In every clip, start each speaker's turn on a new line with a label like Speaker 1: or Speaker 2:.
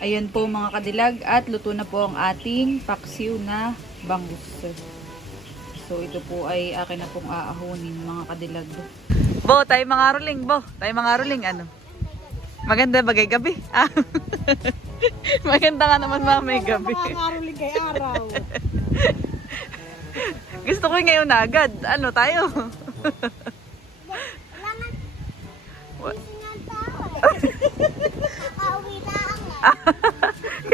Speaker 1: Ayan po mga kadilag at luto na po ang ating paksiw na bangus. So ito po ay akin na pong aahonin mga kadilag. Bo, tayo mga ruling, bo. Tayo mga ruling, ano? Maganda bagay gabi. Ah. Maganda nga naman mamay gabi.
Speaker 2: Makakaroling kay araw.
Speaker 1: Gusto ko ngayon na agad. Ano tayo?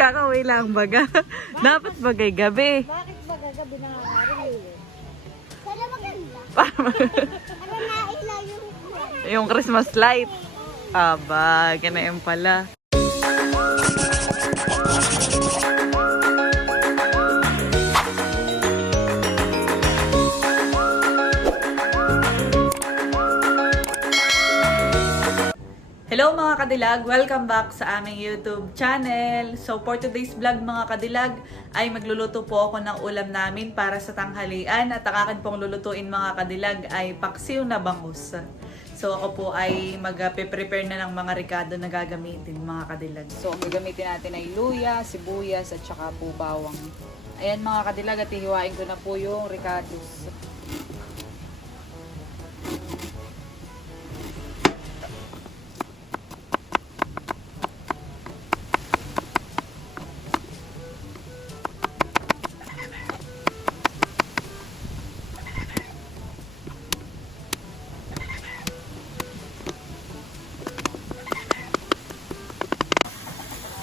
Speaker 1: Kakaway lang baga. Dapat bagay gabi.
Speaker 2: Bakit ba gagabi nakakaroling? Sana maganda.
Speaker 1: Para
Speaker 2: na ilaw yung
Speaker 1: yung Christmas light. Aba, ganayon pala. Hello mga kadilag! Welcome back sa aming YouTube channel. So for today's vlog mga kadilag ay magluluto po ako ng ulam namin para sa tanghalian at ang akin pong lulutuin mga kadilag ay paksiw na bangus. So ako po ay mag-prepare na ng mga ricado na gagamitin mga kadilag. So ang gagamitin natin ay luya, sibuyas at saka po bawang. Ayan mga kadilag at hihiwain ko na po yung ricados.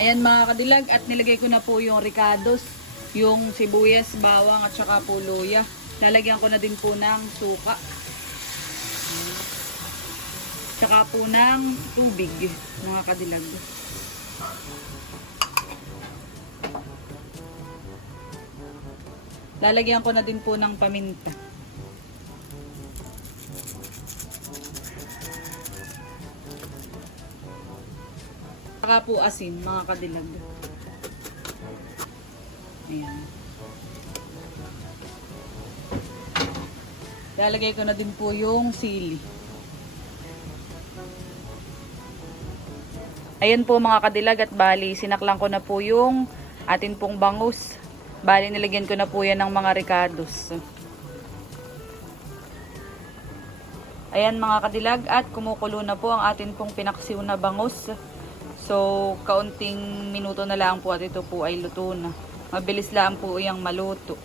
Speaker 1: Ayan mga kadilag at nilagay ko na po yung ricados, yung sibuyas, bawang at saka po luya. Lalagyan ko na din po ng suka. Tsaka po ng tubig mga kadilag. Lalagyan ko na din po ng paminta. Saka po asin, mga kadilag. Ayan. Lalagay ko na din po yung sili. Ayan po mga kadilag at bali, sinaklang ko na po yung atin pong bangus. Bali, nilagyan ko na po yan ng mga ricados. Ayan mga kadilag at kumukulo na po ang atin pong pinaksiw na bangus. So, kaunting minuto na lang po at ito po ay luto na. Mabilis lang po iyang maluto.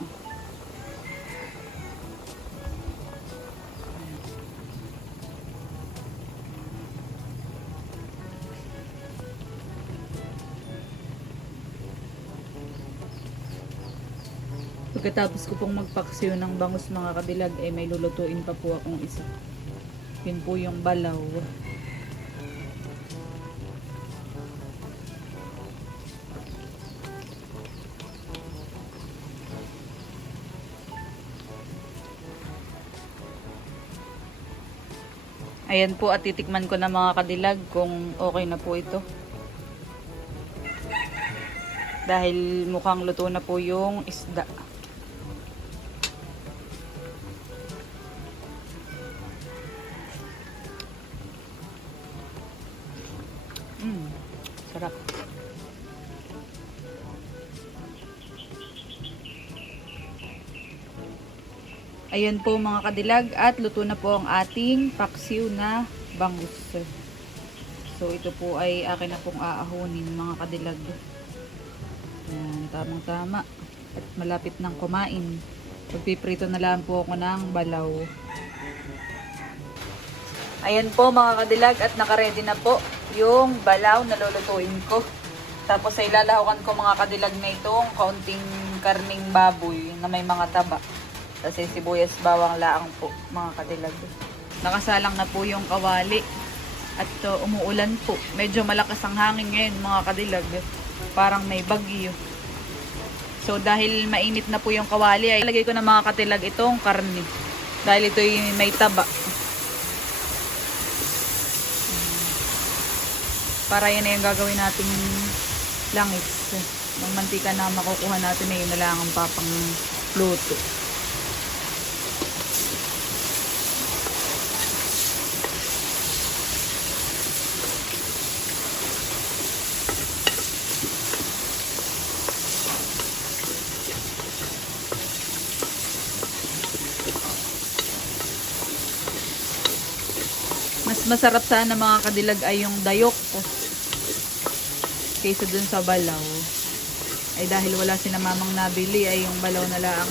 Speaker 1: Pagkatapos ko pong magpaksiw ng bangus mga kabilag, ay may lulutuin pa po akong isa. Yun po yung balaw. Ayan po at titikman ko na mga kadilag kung okay na po ito. Dahil mukhang luto na po yung isda. Mm, sarap. Ayan po mga kadilag at luto na po ang ating paksiw na bangus. So ito po ay akin na pong aahonin mga kadilag. Ayan, tamang tama. At malapit ng kumain. Pagpiprito na lang po ako ng balaw. Ayan po mga kadilag at nakaredy na po yung balaw na lulutuin ko. Tapos ay lalahukan ko mga kadilag na itong kaunting karning baboy na may mga taba. Kasi sibuyas bawang laang po mga kadilag. Nakasalang na po yung kawali. At uh, umuulan po. Medyo malakas ang hangin ngayon mga kadilag. Parang may bagyo. So dahil mainit na po yung kawali, ay lagay ko na mga katilag itong karne. Dahil ito may taba. Para yan na yung gagawin nating langis. Ng mantika na makukuha natin na yun na lang ang papang luto. Mas masarap sana mga kadilag ay yung dayok kaysa dun sa balaw. Ay dahil wala si na mamang nabili ay yung balaw na lang.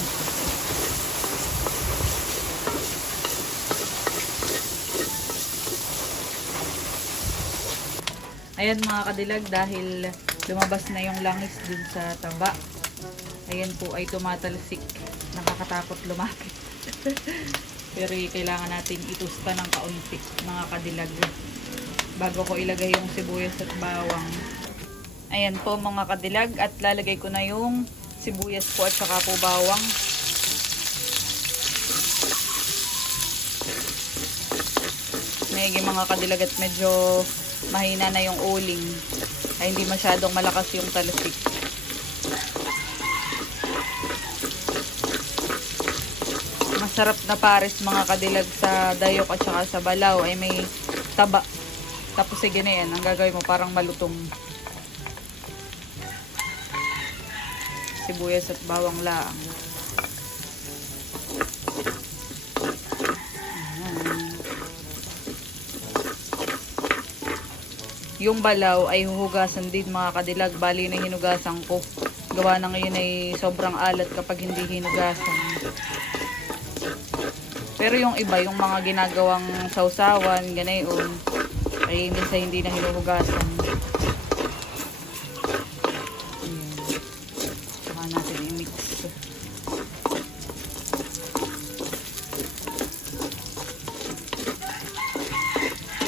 Speaker 1: Ayan mga kadilag dahil lumabas na yung langis dun sa taba. Ayan po ay tumatalsik. Nakakatakot lumapit. Pero kailangan natin itusta ng kaunti mga kadilag. Bago ko ilagay yung sibuyas at bawang. Ayan po mga kadilag at lalagay ko na yung sibuyas po at saka po bawang. Mayigi mga kadilag at medyo mahina na yung uling. Ay hindi masyadong malakas yung talsik. Masarap na pares mga kadilag sa dayok at saka sa balaw ay may taba. Tapos sige na yan, ang gagawin mo parang malutong sibuyas at bawang laang. Yung balaw ay huhugasan din mga kadilag. Bali na hinugasan ko. Gawa na ngayon ay sobrang alat kapag hindi hinugasan. Pero yung iba, yung mga ginagawang sausawan, ganayon, ay minsan hindi na hinuhugasan. Saka natin i-mix.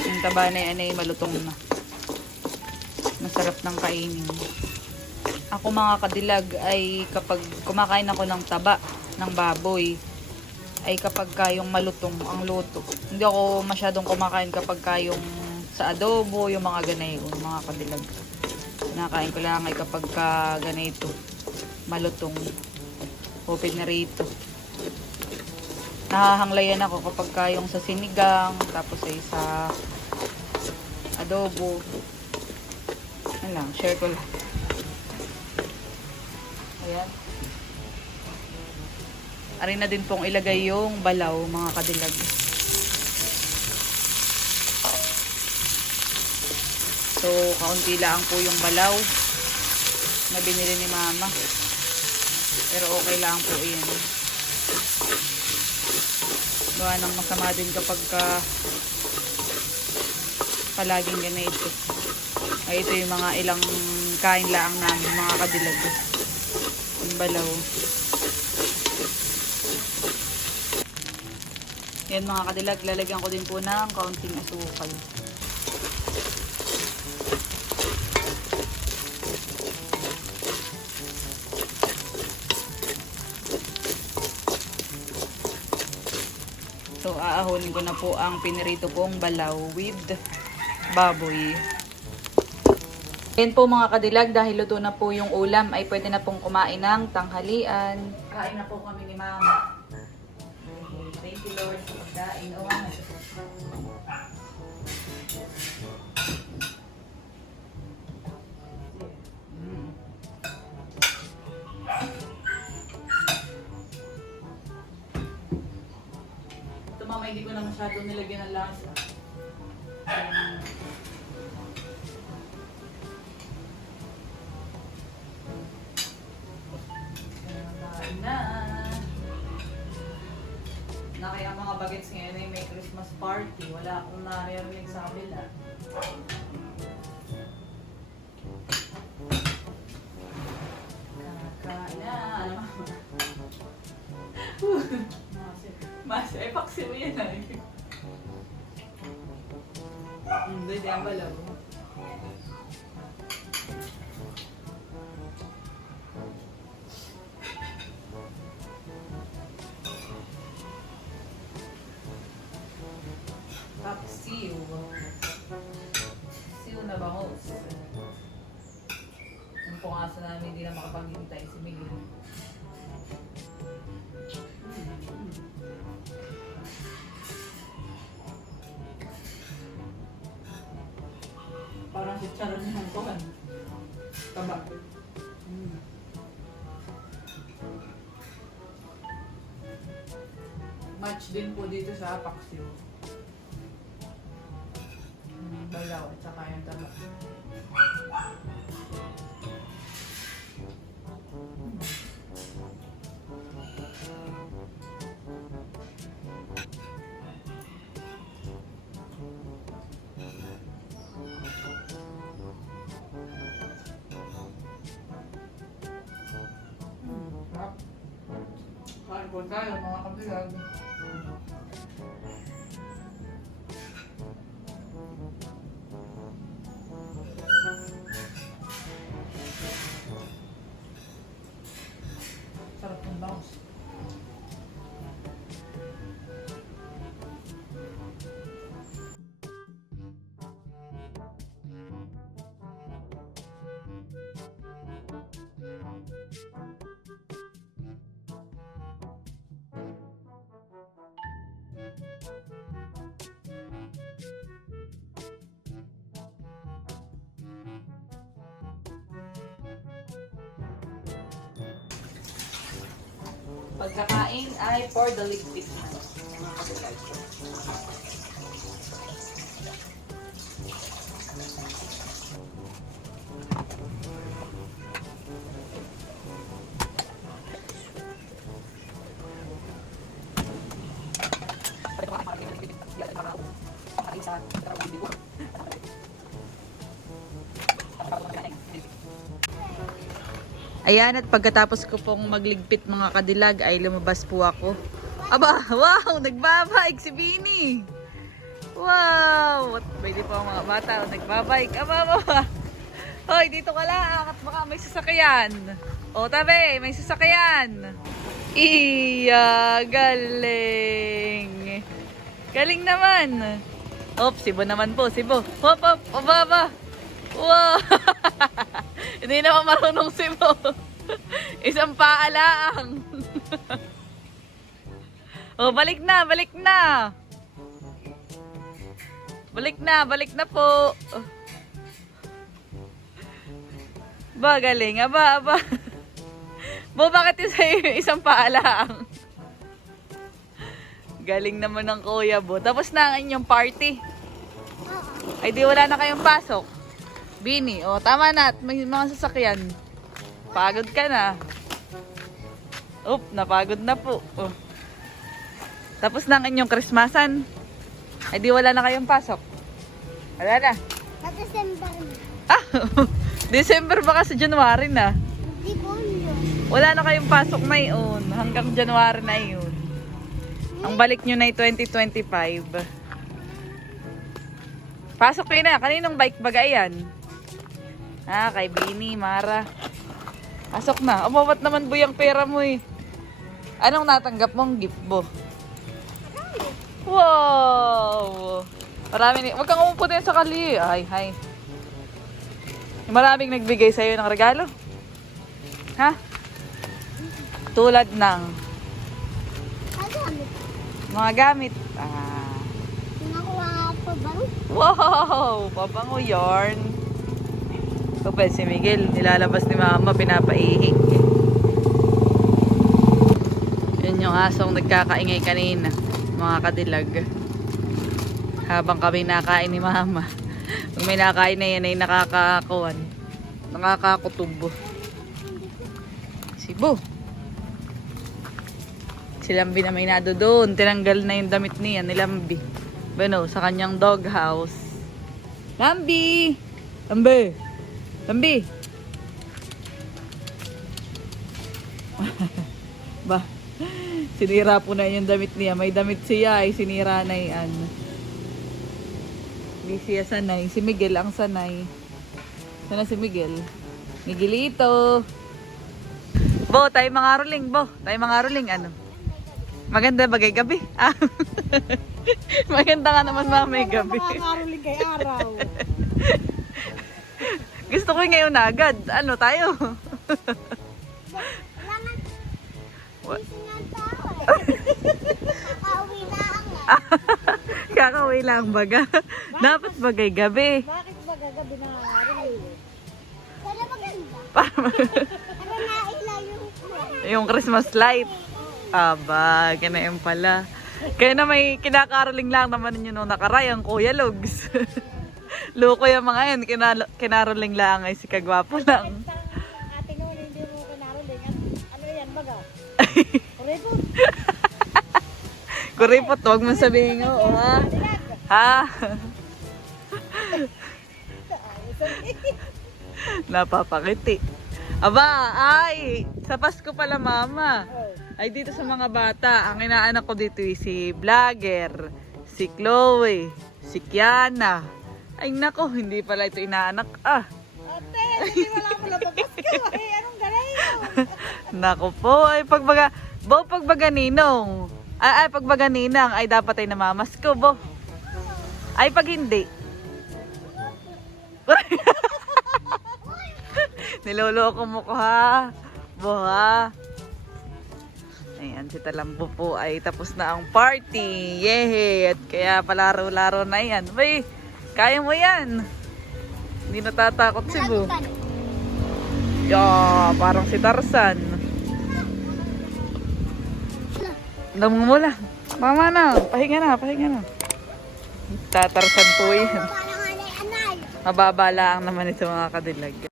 Speaker 1: Yung taba na yan ay malutong na. Masarap ng kainin. Ako mga kadilag ay kapag kumakain ako ng taba ng baboy, ay kapag kayong malutong ang luto. Hindi ako masyadong kumakain kapag kayong sa adobo, yung mga ganayon, mga kadilag. Nakain ko lang ay kapag ka ganito, malutong. Open na rito. Nahahanglayan ako kapag kayong sa sinigang, tapos ay sa adobo. Yan lang, share ko lang. Ayan. Ari na din pong ilagay yung balaw, mga kadilag. So, kaunti lang po yung balaw na binili ni mama. Pero okay lang po iyan. Gawa nang masama din kapag ka palaging ganito. Ay, ito yung mga ilang kain lang namin, mga kadilag. Yung balaw. Yan mga kadilag, lalagyan ko din po ng kaunting asukal. So, aahonin ko na po ang pinirito pong balaw with baboy. Yan po mga kadilag, dahil luto na po yung ulam, ay pwede na pong kumain ng tanghalian. Kain na po kami ni Mama. Pagkain. O ano? Ito mama, hindi ko na masyado nilagyan ng lasa. Um, Mo yan ay. Hindi, di ang balaw. Paksiw. Siw na bangos. Yung pungaso namin hindi na makapaghintay si Miguel. Parang si Charon yung kuhan. Taba. Mm. Match din po dito sa paksiw. balaw at saka yung taba. Kain po tayo mga kabilag. Sarap Pagkakain ay for the liquid na. Mga kabilag. Ayan, at pagkatapos ko pong magligpit mga kadilag, ay lumabas po ako. Aba, wow! Nagbabike si Bini! Wow! At pwede po mga bata, nagbabike. Aba, aba! Hoy, dito ka lang, at baka may sasakyan. O, tabi, may sasakyan. Iya, galing. Galing naman. Hop, sibo naman po, sibo. Hop, hop, aba, aba. Wow! Hindi naman marunong sibo. Isang paalaang. oh, balik na, balik na. Balik na, balik na po. Ba, galing. Aba, aba. Bo, bakit yung sa'yo isang paalaang? Galing naman ng kuya, Bo. Tapos na ang inyong party. Ay, di wala na kayong pasok. Bini, oh, tama na. May mga sasakyan. Pagod ka na. Oop, napagod na po. Oh. Tapos na ang inyong Christmasan. Ay, di wala na kayong pasok. Wala na.
Speaker 2: Sa December na.
Speaker 1: Ah, December baka sa January na.
Speaker 2: Hindi ko yun.
Speaker 1: Wala na kayong pasok na yun. Hanggang January na yun. Ang balik nyo na ay 2025. Pasok kayo na. Kaninong bike baga yan? Ah, kay Bini, Mara. Pasok na. Umawat naman buyang pera mo eh. Anong natanggap mong gift mo? Wow! Marami ni... Huwag kang umupo din sa kali. Ay, hay. Maraming nagbigay sa'yo ng regalo. Ha? Tulad ng mga gamit. Ah.
Speaker 2: Pinakuha pa ba?
Speaker 1: Wow! Pabango yarn. Kapag si Miguel, nilalabas ni mama, pinapaihi. Yun yung asong nagkakaingay kanina. Mga kadilag. Habang kami nakain ni mama. Kung may nakain na yan ay nakakakuan. Nakakakutubo. Sibo. Si Lambi na may nado doon. Tinanggal na yung damit niya ni Lambi. Bueno, sa kanyang doghouse. Lambi! Lambi! Lambi! ba? Sinira po na yung damit niya. May damit siya ay sinira na yan. Hindi siya sanay. Si Miguel ang sanay. Sana si Miguel? Miguelito! Bo, tayo mga ruling, Bo. Tayo mga ruling, ano? Maganda bagay gabi. Ah. Maganda nga naman mamay gabi.
Speaker 2: Makakaroling kay araw.
Speaker 1: Gusto ko ngayon na agad. Ano tayo? What?
Speaker 2: Eh. Kakauwi eh.
Speaker 1: Lang baga. Dapat bagay gabi.
Speaker 2: Bakit ba gagabi na araw? Sana maganda.
Speaker 1: Para
Speaker 2: Para nailaw yung
Speaker 1: Christmas light. Aba, ganun pala. Kaya na may kinakaraling lang naman ninyo nung nakarayang Kuya Logs. Loko yung mga yan. Kinalo, kinaroling lang ay si Kagwapo lang.
Speaker 2: Ate noon, hindi mo kinaroling. At ano yan, baga? Repo.
Speaker 1: Kuripot, huwag mo sabihin oo ha. Ha? Napapakiti. Aba, ay, sa Pasko pala mama. Ay dito sa mga bata, ang inaanak ko dito si Vlogger, si Chloe, si Kiana. Ay nako, hindi pala ito inaanak. Ah,
Speaker 2: Ate, hindi wala mo lababas ka. Ay, anong galing mo?
Speaker 1: nako po. Ay pagbaga, bo pagbaga ninong. Ay, ay pagbaga ninang, ay dapat ay namamas ko, bo. Ay pag hindi. Niloloko mo ko ha. Bo ha. Ayan, si Talambo po ay tapos na ang party. Yehey! At kaya palaro-laro na yan. Bay, kaya mo yan. Hindi natatakot si Bu. Yeah, parang si Tarzan. Lamang mo lang. Mama na, pahinga na, pahinga na. Tatarsan po yan.
Speaker 2: Parang anay-anay.
Speaker 1: Mababa lang naman ito mga kadilag.